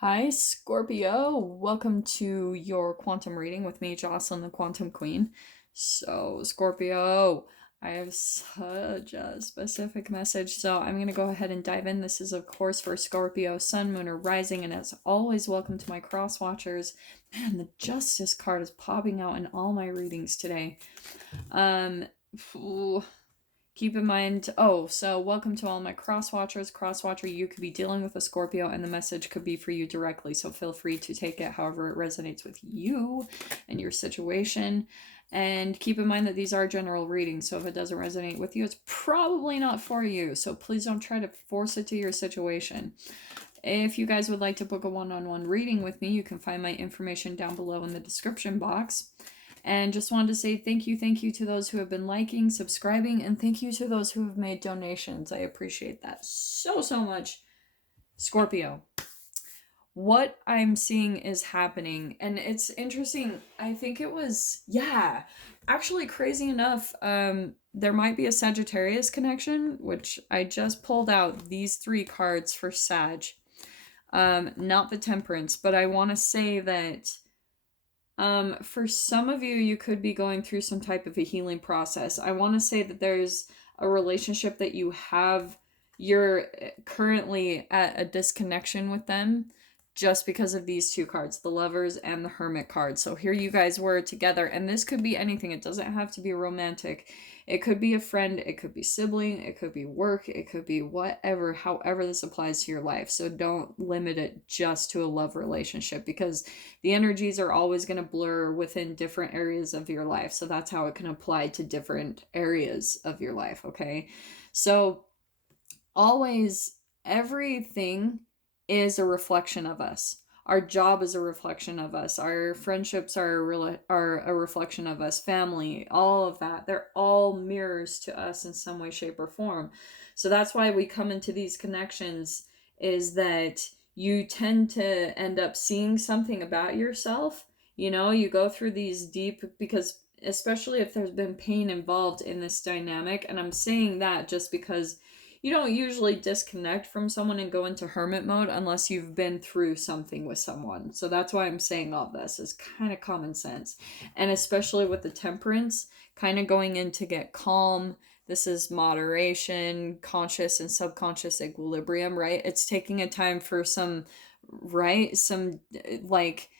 Hi, Scorpio. Welcome to your quantum reading with me, Jocelyn, the Quantum Queen. So, Scorpio, I have such a specific message, so I'm going to go ahead and dive in. This is, of course, for Scorpio, Sun, Moon, or Rising, and as always, welcome to my cross watchers. Man, the Justice card is popping out in all my readings today. Keep in mind, so welcome to all my cross watchers. Cross watcher, you could be dealing with a Scorpio and the message could be for you directly. So feel free to take it however it resonates with you and your situation. And keep in mind that these are general readings. So if it doesn't resonate with you, it's probably not for you. So please don't try to force it to your situation. If you guys would like to book a one-on-one reading with me, you can find my information down below in the description box. And just wanted to say thank you to those who have been liking, subscribing, and thank you to those who have made donations. I appreciate that so much. Scorpio, what I'm seeing is happening, and it's interesting. I think it was, actually crazy enough, there might be a Sagittarius connection, which I just pulled out these 3 cards for Sag. Not the Temperance, but I want to say that for some of you, you could be going through some type of a healing process. I want to say that there's a relationship that you're currently at a disconnection with them just because of these 2 cards, the Lovers and the Hermit card. So here you guys were together, and this could be anything. It doesn't have to be romantic. It could be a friend, it could be sibling, it could be work, it could be whatever, however this applies to your life. So don't limit it just to a love relationship, because the energies are always going to blur within different areas of your life. So that's how it can apply to different areas of your life, okay? So always, everything is a reflection of us. Our job is a reflection of us. Our friendships are a reflection of us. Family, all of that. They're all mirrors to us in some way, shape, or form. So that's why we come into these connections, is that you tend to end up seeing something about yourself. You know, you go through these deep, because especially if there's been pain involved in this dynamic, and I'm saying that just because you don't usually disconnect from someone and go into hermit mode unless you've been through something with someone. So that's why I'm saying all this is kind of common sense. And especially with the Temperance, kind of going in to get calm. This is moderation, conscious and subconscious equilibrium, right? It's taking a time for some, right? Some like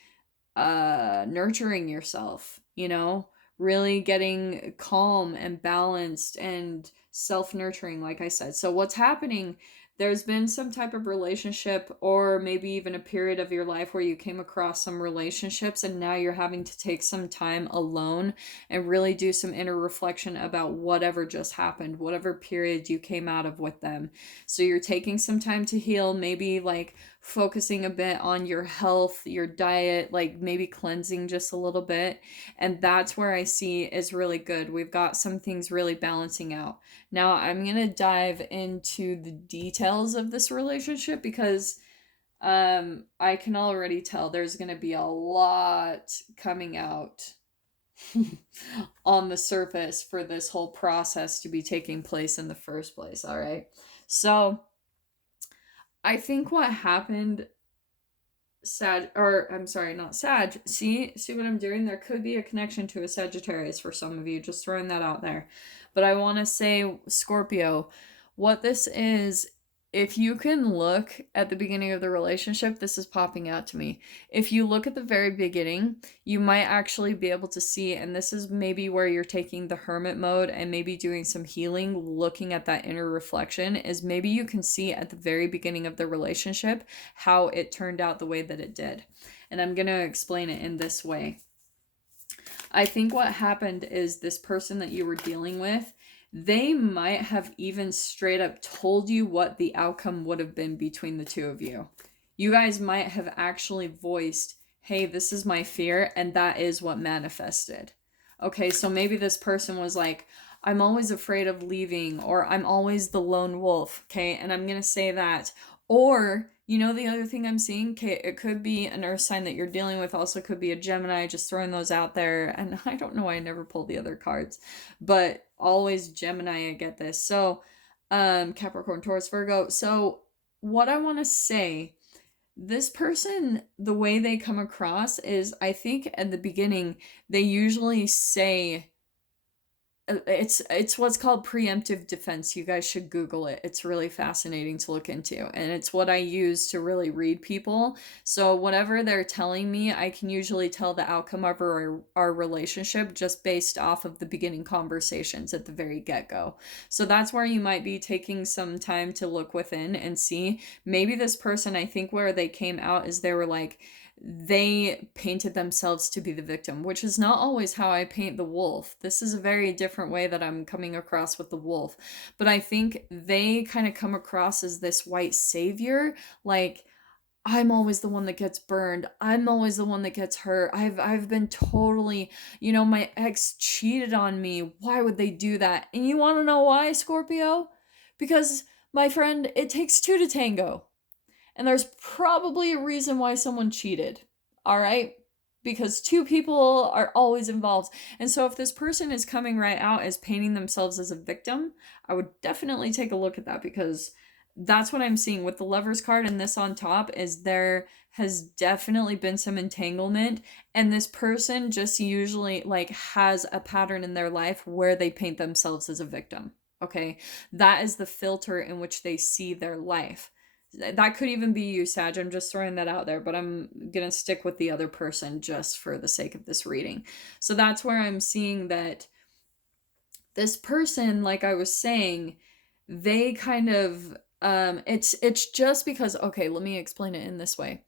nurturing yourself, you know? Really getting calm and balanced and self-nurturing, like I said. So what's happening, there's been some type of relationship, or maybe even a period of your life where you came across some relationships, and now you're having to take some time alone and really do some inner reflection about whatever just happened, whatever period you came out of with them. So you're taking some time to heal, maybe like focusing a bit on your health, your diet, like maybe cleansing just a little bit. And that's where I see is really good. We've got some things really balancing out. Now I'm going to dive into the details of this relationship, because I can already tell there's going to be a lot coming out on the surface for this whole process to be taking place in the first place. All right. So I think what happened, not Sag. See what I'm doing? There could be a connection to a Sagittarius for some of you, just throwing that out there. But I want to say, Scorpio, what this is, if you can look at the beginning of the relationship, this is popping out to me. If you look at the very beginning, you might actually be able to see, and this is maybe where you're taking the hermit mode and maybe doing some healing, looking at that inner reflection, is maybe you can see at the very beginning of the relationship how it turned out the way that it did. And I'm going to explain it in this way. I think what happened is this person that you were dealing with, they might have even straight up told you what the outcome would have been between the 2 of you. You guys might have actually voiced, hey, this is my fear, and that is what manifested. Okay, so maybe this person was like, I'm always afraid of leaving, or I'm always the lone wolf, okay? And I'm going to say that. Or, you know, the other thing I'm seeing, okay, it could be an earth sign that you're dealing with, also could be a Gemini, just throwing those out there. And I don't know why I never pull the other cards, but always Gemini, I get this. So, Capricorn, Taurus, Virgo. So what I want to say, this person, the way they come across is, I think at the beginning, they usually say, it's what's called preemptive defense. You guys should Google it. It's really fascinating to look into, and it's what I use to really read people. So whatever they're telling me, I can usually tell the outcome of our relationship just based off of the beginning conversations at the very get-go. So that's where you might be taking some time to look within and see. Maybe this person, I think where they came out is they were like, they painted themselves to be the victim, which is not always how I paint the wolf. This is a very different way that I'm coming across with the wolf. But I think they kind of come across as this white savior, like, I'm always the one that gets burned. I'm always the one that gets hurt. I've been totally, my ex cheated on me. Why would they do that? And you want to know why, Scorpio? Because, my friend, it takes two to tango. And there's probably a reason why someone cheated. All right? Because two people are always involved. And so if this person is coming right out as painting themselves as a victim, I would definitely take a look at that, because that's what I'm seeing with the Lovers card and this on top is there has definitely been some entanglement, and this person just usually like has a pattern in their life where they paint themselves as a victim. Okay? That is the filter in which they see their life. That could even be you, Sag. I'm just throwing that out there, but I'm going to stick with the other person just for the sake of this reading. So that's where I'm seeing that this person, like I was saying, they kind of, it's just because, okay, let me explain it in this way.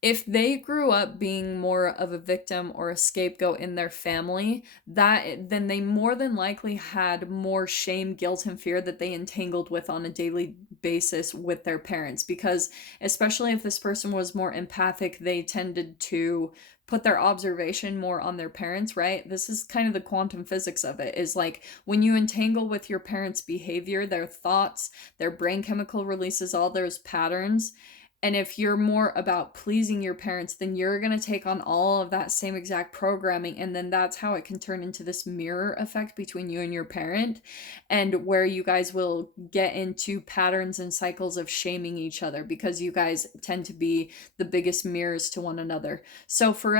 If they grew up being more of a victim or a scapegoat in their family, then they more than likely had more shame, guilt, and fear that they entangled with on a daily basis with their parents. Because especially if this person was more empathic, they tended to put their observation more on their parents, right? This is kind of the quantum physics of it, is like when you entangle with your parents' behavior, their thoughts, their brain chemical releases all those patterns. And if you're more about pleasing your parents, then you're going to take on all of that same exact programming. And then that's how it can turn into this mirror effect between you and your parent, and where you guys will get into patterns and cycles of shaming each other because you guys tend to be the biggest mirrors to one another. So for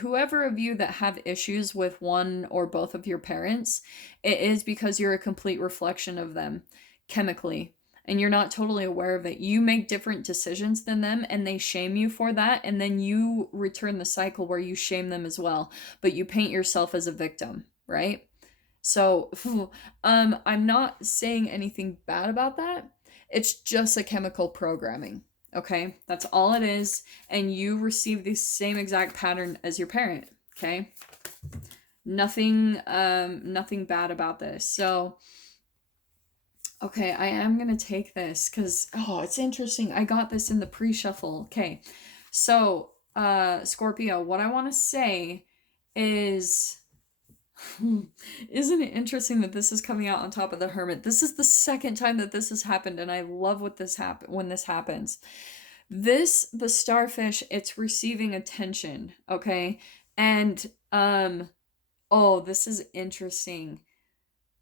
whoever of you that have issues with one or both of your parents, it is because you're a complete reflection of them chemically, and you're not totally aware of it. You make different decisions than them, and they shame you for that, and then you return the cycle where you shame them as well, but you paint yourself as a victim, right? So, I'm not saying anything bad about that. It's just a chemical programming, okay? That's all it is, and you receive the same exact pattern as your parent, okay? Nothing bad about this. So, okay, I am going to take this because, it's interesting. I got this in the pre-shuffle. Okay, so, Scorpio, what I want to say is, isn't it interesting that this is coming out on top of the Hermit? This is the second time that this has happened, and I love when this happens. The starfish, it's receiving attention, okay? And, this is interesting.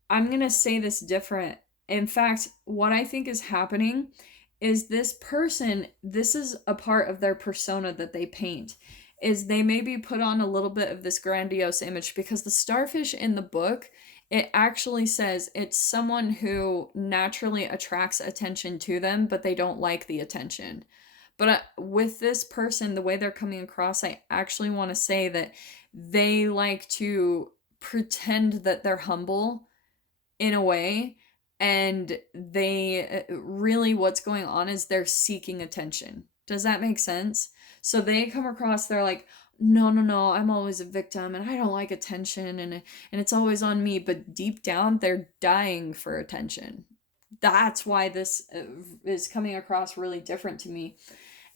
I'm going to say this different. In fact, what I think is happening is this person, this is a part of their persona that they paint, is they maybe put on a little bit of this grandiose image, because the starfish in the book, it actually says it's someone who naturally attracts attention to them, but they don't like the attention. But with this person, the way they're coming across, I actually want to say that they like to pretend that they're humble in a way, and they really, what's going on is they're seeking attention. Does that make sense? So they come across, they're like, no, I'm always a victim and I don't like attention, and it's always on me, but deep down they're dying for attention. That's why this is coming across really different to me.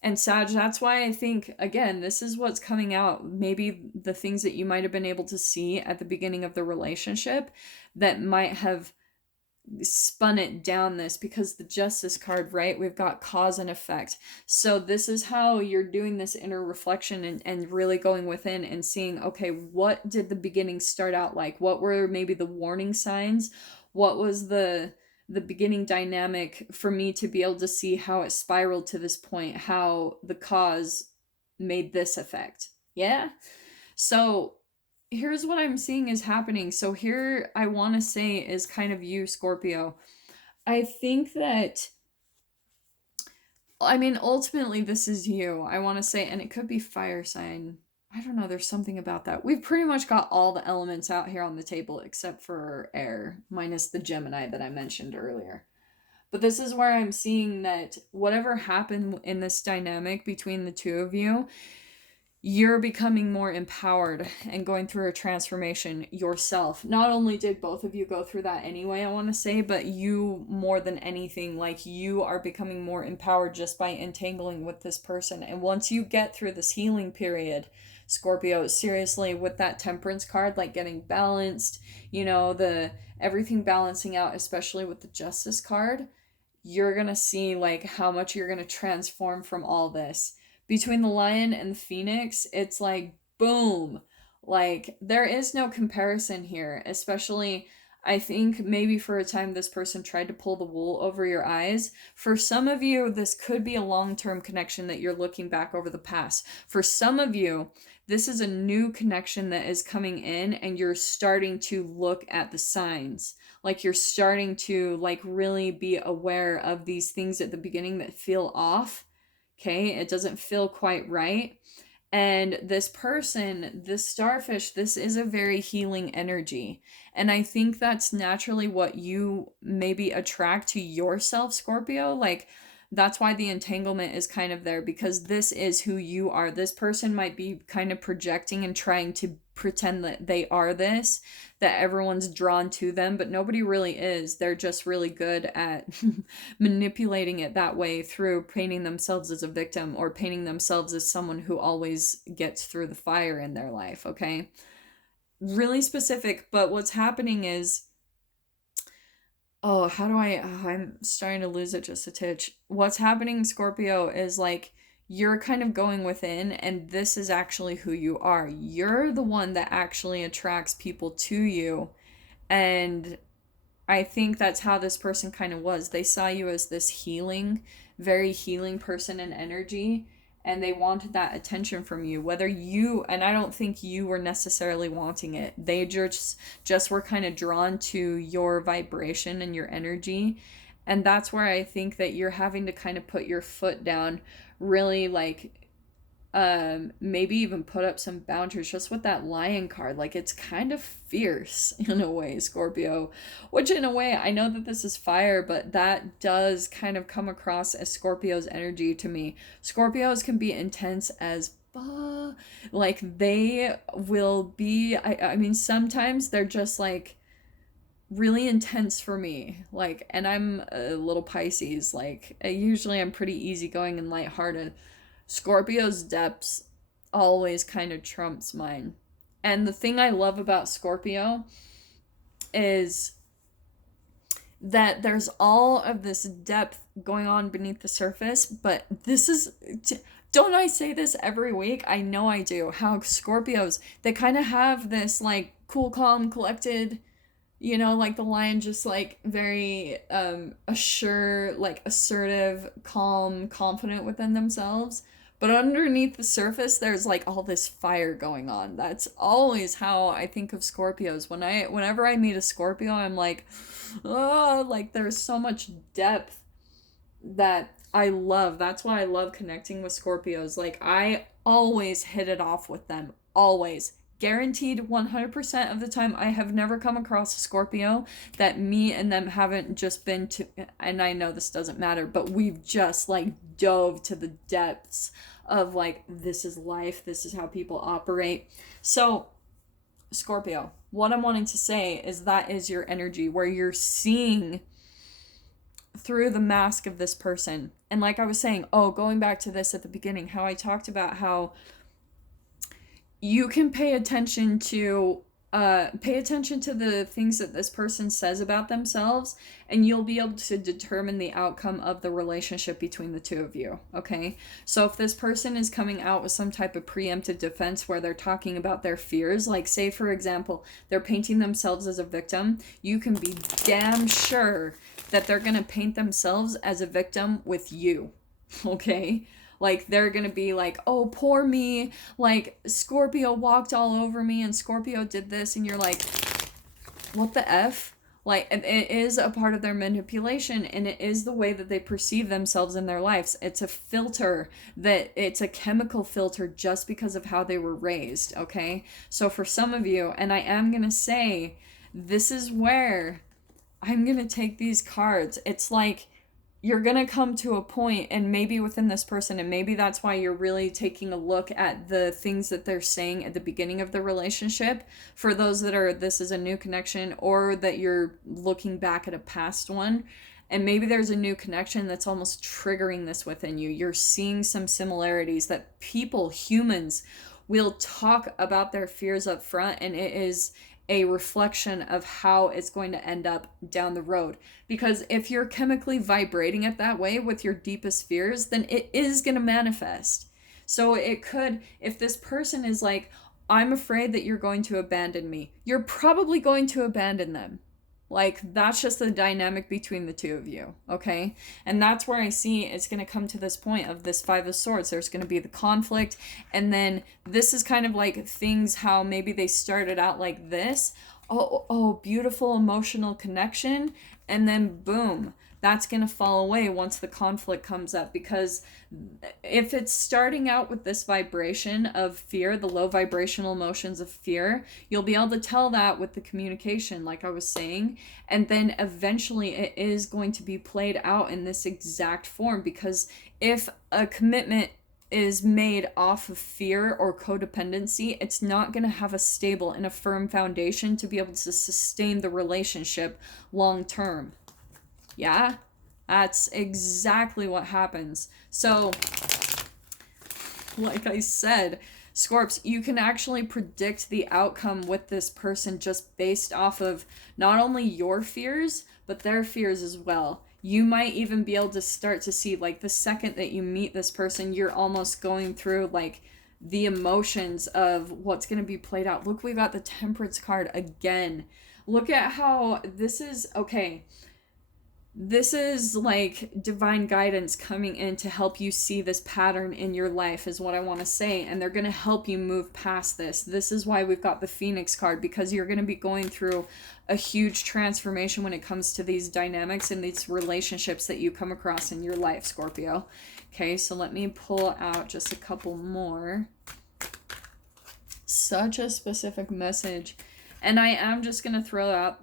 And Sag, that's why I think, again, this is what's coming out. Maybe the things that you might have been able to see at the beginning of the relationship that might have spun it down this, because the Justice card, right? We've got cause and effect. So this is how you're doing this inner reflection and really going within and seeing, okay, what did the beginning start out like? What were maybe the warning signs? What was the the beginning dynamic for me to be able to see how it spiraled to this point, how the cause made this effect. Yeah? So here's what I'm seeing is happening. So here I want to say is kind of you, Scorpio. I think that, I mean, ultimately this is you. I want to say, and it could be fire sign. I don't know, there's something about that. We've pretty much got all the elements out here on the table except for air, minus the Gemini that I mentioned earlier. But this is where I'm seeing that whatever happened in this dynamic between the two of you, you're becoming more empowered and going through a transformation yourself. Not only did both of you go through that anyway, I want to say, but you more than anything, like you are becoming more empowered just by entangling with this person. And once you get through this healing period, Scorpio, seriously, with that Temperance card, like getting balanced, you know, the everything balancing out, especially with the Justice card, you're gonna see like how much you're gonna transform from all this. Between the Lion and the Phoenix, it's like boom. Like there is no comparison here, especially I think maybe for a time this person tried to pull the wool over your eyes. For some of you, this could be a long-term connection that you're looking back over the past. For some of you, this is a new connection that is coming in and you're starting to look at the signs. Like you're starting to like really be aware of these things at the beginning that feel off. Okay, it doesn't feel quite right. And this person, this starfish, this is a very healing energy. And I think that's naturally what you maybe attract to yourself, Scorpio. Like, that's why the entanglement is kind of there, because this is who you are. This person might be kind of projecting and trying to pretend that they are this, that everyone's drawn to them, but nobody really is. They're just really good at manipulating it that way through painting themselves as a victim or painting themselves as someone who always gets through the fire in their life, okay? Really specific, but what's happening is, I'm starting to lose it just a titch. What's happening, Scorpio, is like you're kind of going within, and this is actually who you are. You're the one that actually attracts people to you. And I think that's how this person kind of was. They saw you as this healing, very healing person and energy, and they wanted that attention from you. Whether you, and I don't think you were necessarily wanting it. They just were kind of drawn to your vibration and your energy. And that's where I think that you're having to kind of put your foot down, really like maybe even put up some boundaries just with that Lion card. Like it's kind of fierce in a way, Scorpio, which in a way I know that this is fire, but that does kind of come across as Scorpio's energy to me. Scorpios can be intense as like they will be, I mean sometimes they're just like really intense for me, like, and I'm a little Pisces, like usually I'm pretty easygoing and lighthearted. Scorpio's depths always kind of trumps mine. And the thing I love about Scorpio is that there's all of this depth going on beneath the surface, but this is, don't I say this every week? I know I do. How Scorpios, they kind of have this like cool, calm, collected, you know, like the Lion, just like very assertive, calm, confident within themselves. But underneath the surface, there's like all this fire going on. That's always how I think of Scorpios. Whenever I meet a Scorpio, I'm like, oh, like there's so much depth that I love. That's why I love connecting with Scorpios. Like I always hit it off with them. Always. Guaranteed 100% of the time. I have never come across a Scorpio that me and them haven't just been to, and I know this doesn't matter, but we've just like dove to the depths of like, this is life, this is how people operate. So Scorpio, what I'm wanting to say is that is your energy, where you're seeing through the mask of this person. And like I was saying, going back to this at the beginning, how I talked about how you can pay attention to pay attention to the things that this person says about themselves, and you'll be able to determine the outcome of the relationship between the two of you. Okay, so if this person is coming out with some type of preemptive defense where they're talking about their fears, like say for example they're painting themselves as a victim, you can be damn sure that they're going to paint themselves as a victim with you. Okay, like they're gonna be like, oh, poor me, like Scorpio walked all over me and Scorpio did this, and you're like, what the F? Like, it is a part of their manipulation, and it is the way that they perceive themselves in their lives. It's a filter, that it's a chemical filter just because of how they were raised. Okay, so for some of you, and I am gonna say, this is where I'm gonna take these cards. It's like, you're going to come to a point, and maybe within this person, and maybe that's why you're really taking a look at the things that they're saying at the beginning of the relationship, for those that are, this is a new connection, or that you're looking back at a past one, and maybe there's a new connection that's almost triggering this within you. You're seeing some similarities that people, humans, will talk about their fears up front, and it is a reflection of how it's going to end up down the road. Because if you're chemically vibrating it that way with your deepest fears, then it is going to manifest. So it could, if this person is like, I'm afraid that you're going to abandon me, you're probably going to abandon them. Like, that's just the dynamic between the two of you, okay? And that's where I see it's going to come to this point of this Five of Swords. There's going to be the conflict, and then this is kind of like things how maybe they started out like this. Oh, beautiful emotional connection, and then boom, that's going to fall away once the conflict comes up. Because if it's starting out with this vibration of fear, the low vibrational emotions of fear, you'll be able to tell that with the communication, like I was saying, and then eventually it is going to be played out in this exact form. Because if a commitment is made off of fear or codependency, it's not going to have a stable and a firm foundation to be able to sustain the relationship long term. Yeah, that's exactly what happens. So, like I said, Scorps, you can actually predict the outcome with this person just based off of not only your fears, but their fears as well. You might even be able to start to see, like, the second that you meet this person, you're almost going through, like, the emotions of what's going to be played out. Look, we got the Temperance card again. Look at how this is, okay, this is like divine guidance coming in to help you see this pattern in your life, is what I want to say. And they're going to help you move past this. This is why we've got the Phoenix card, because you're going to be going through a huge transformation when it comes to these dynamics and these relationships that you come across in your life, Scorpio. Okay, so let me pull out just a couple more. Such a specific message. And I am just going to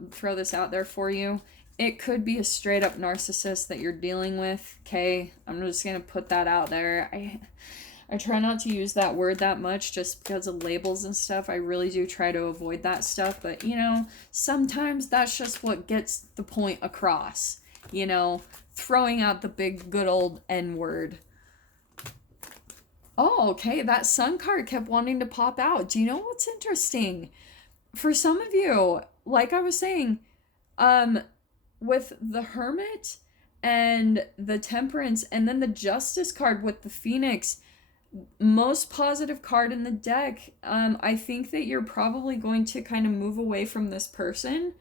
throw this out there for you. It could be a straight up narcissist that you're dealing with, okay? I'm just going to put that out there. I try not to use that word that much just because of labels and stuff. I really do try to avoid that stuff. But, you know, sometimes that's just what gets the point across. You know, throwing out the big good old N-word. Oh, okay, that Sun card kept wanting to pop out. Do you know what's interesting? For some of you, like I was saying, with the Hermit and the Temperance, and then the Justice card with the Phoenix, most positive card in the deck, I think that you're probably going to kind of move away from this person.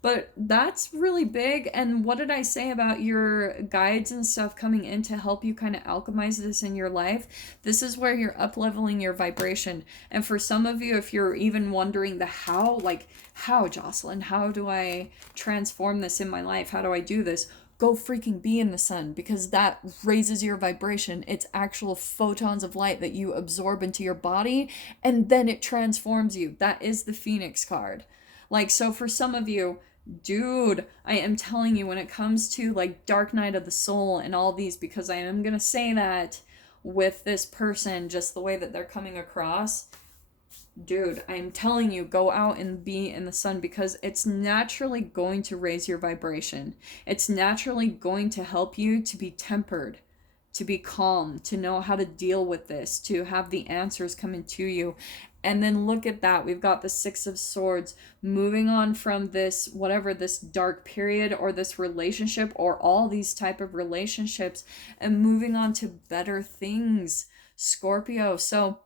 But that's really big. And what did I say about your guides and stuff coming in to help you kind of alchemize this in your life? This is where you're up-leveling your vibration. And for some of you, if you're even wondering the how, like, how, Jocelyn, how do I transform this in my life? How do I do this? Go freaking be in the sun, because that raises your vibration. It's actual photons of light that you absorb into your body, and then it transforms you. That is the Phoenix card. Like, so for some of you, dude, I am telling you, when it comes to like Dark Night of the Soul and all these, because I am going to say that with this person, just the way that they're coming across, dude, I'm telling you, go out and be in the sun, because it's naturally going to raise your vibration. It's naturally going to help you to be tempered, to be calm, to know how to deal with this, to have the answers coming to you. And then look at that. We've got the Six of Swords, moving on from this, whatever, this dark period or this relationship or all these type of relationships, and moving on to better things, Scorpio. So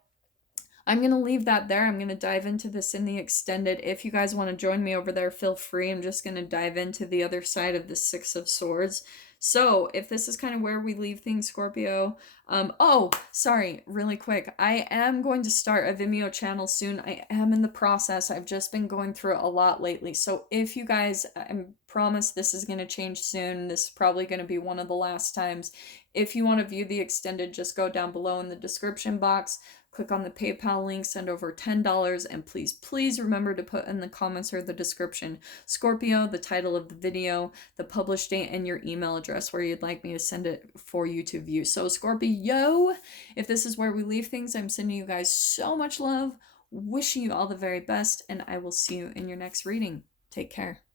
I'm going to leave that there. I'm going to dive into this in the extended. If you guys want to join me over there, feel free. I'm just going to dive into the other side of the Six of Swords. So if this is kind of where we leave things, Scorpio, oh, sorry, really quick. I am going to start a Vimeo channel soon. I am in the process. I've just been going through it a lot lately. So if you guys, I promise this is going to change soon. This is probably going to be one of the last times. If you want to view the extended, just go down below in the description box. Click on the PayPal link, send over $10, and please remember to put in the comments or the description, Scorpio, the title of the video, the published date, and your email address where you'd like me to send it for you to view. So Scorpio, if this is where we leave things, I'm sending you guys so much love, wishing you all the very best, and I will see you in your next reading. Take care.